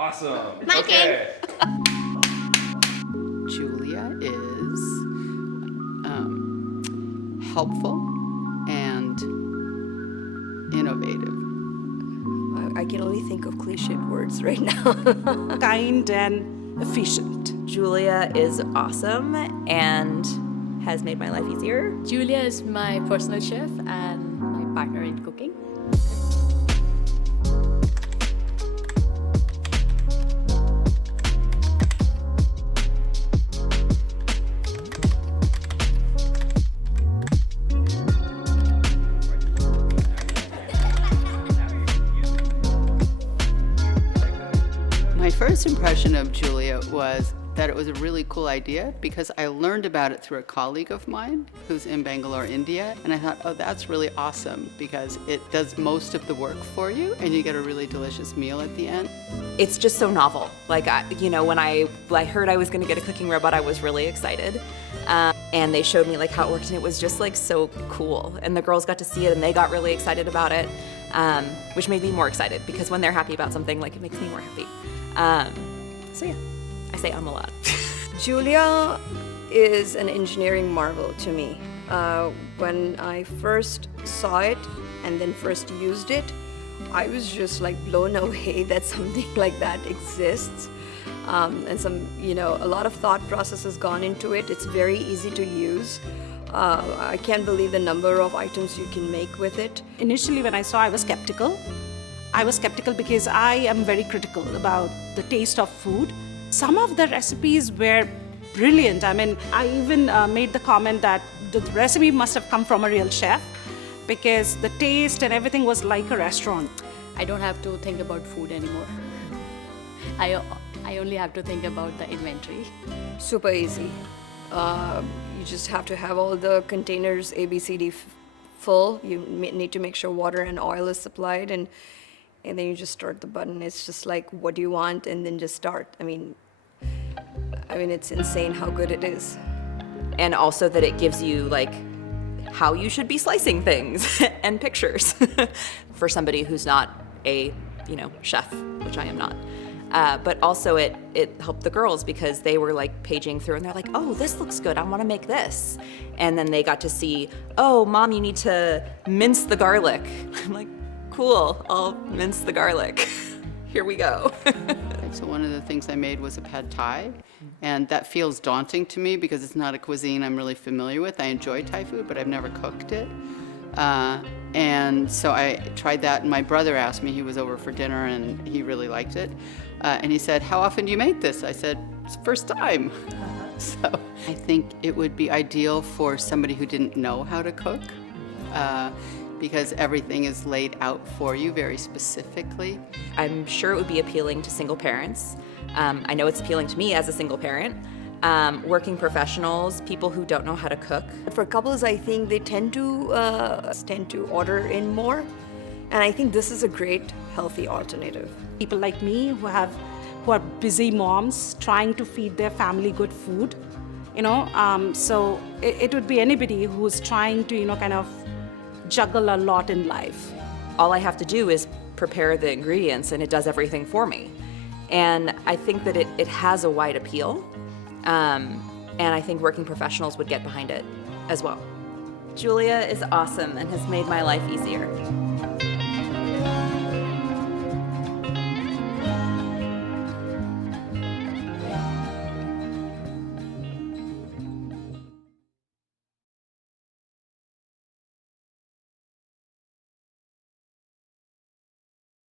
Awesome. My Okay. Julia is helpful and innovative. I can only think of cliched words right now. Kind and efficient. Julia is awesome and has made my life easier. Julia is my personal chef and my partner in cooking. My first impression of Julia was that it was a really cool idea because I learned about it through a colleague of mine who's in Bangalore, India, and I thought, oh, that's really awesome because it does most of the work for you and you get a really delicious meal at the end. It's just so novel. Like, when I heard I was gonna get a cooking robot, I was really excited. And they showed me like how it worked and it was just like so cool. And the girls got to see it and they got really excited about it, which made me more excited because when they're happy about something, like it makes me more happy. So yeah, I say a lot. Julia is an engineering marvel to me. When I first saw it and then first used it, I was just like blown away that something like that exists. And a lot of thought process has gone into it. It's very easy to use. I can't believe the number of items you can make with it. Initially, when I saw, I was skeptical. I was skeptical because I am very critical about the taste of food. Some of the recipes were brilliant. I mean, I even made the comment that the recipe must have come from a real chef because the taste and everything was like a restaurant. I don't have to think about food anymore. I only have to think about the inventory. Super easy. You just have to have all the containers ABCD full. You need to make sure water and oil is supplied, and then you just start the button. It's just like, what do you want? And then just start. I mean, it's insane how good it is. And also that it gives you like how you should be slicing things and pictures for somebody who's not a, chef, which I am not. But also it helped the girls because they were like paging through and they're like, oh, this looks good, I wanna make this. And then they got to see, oh, Mom, you need to mince the garlic. I'm like, cool, I'll mince the garlic. Here we go. So one of the things I made was a pad thai, and that feels daunting to me because it's not a cuisine I'm really familiar with. I enjoy Thai food, but I've never cooked it. And so I tried that, and my brother asked me, he was over for dinner, and he really liked it. And he said, how often do you make this? I said, it's the first time. So I think it would be ideal for somebody who didn't know how to cook, because everything is laid out for you very specifically. I'm sure it would be appealing to single parents. I know it's appealing to me as a single parent. Working professionals, people who don't know how to cook. For couples, I think they tend to order in more, and I think this is a great, healthy alternative. People like me who are busy moms trying to feed their family good food, so it would be anybody who's trying to, kind of juggle a lot in life. All I have to do is prepare the ingredients and it does everything for me. And I think that it has a wide appeal. And I think working professionals would get behind it as well. Julia is awesome and has made my life easier.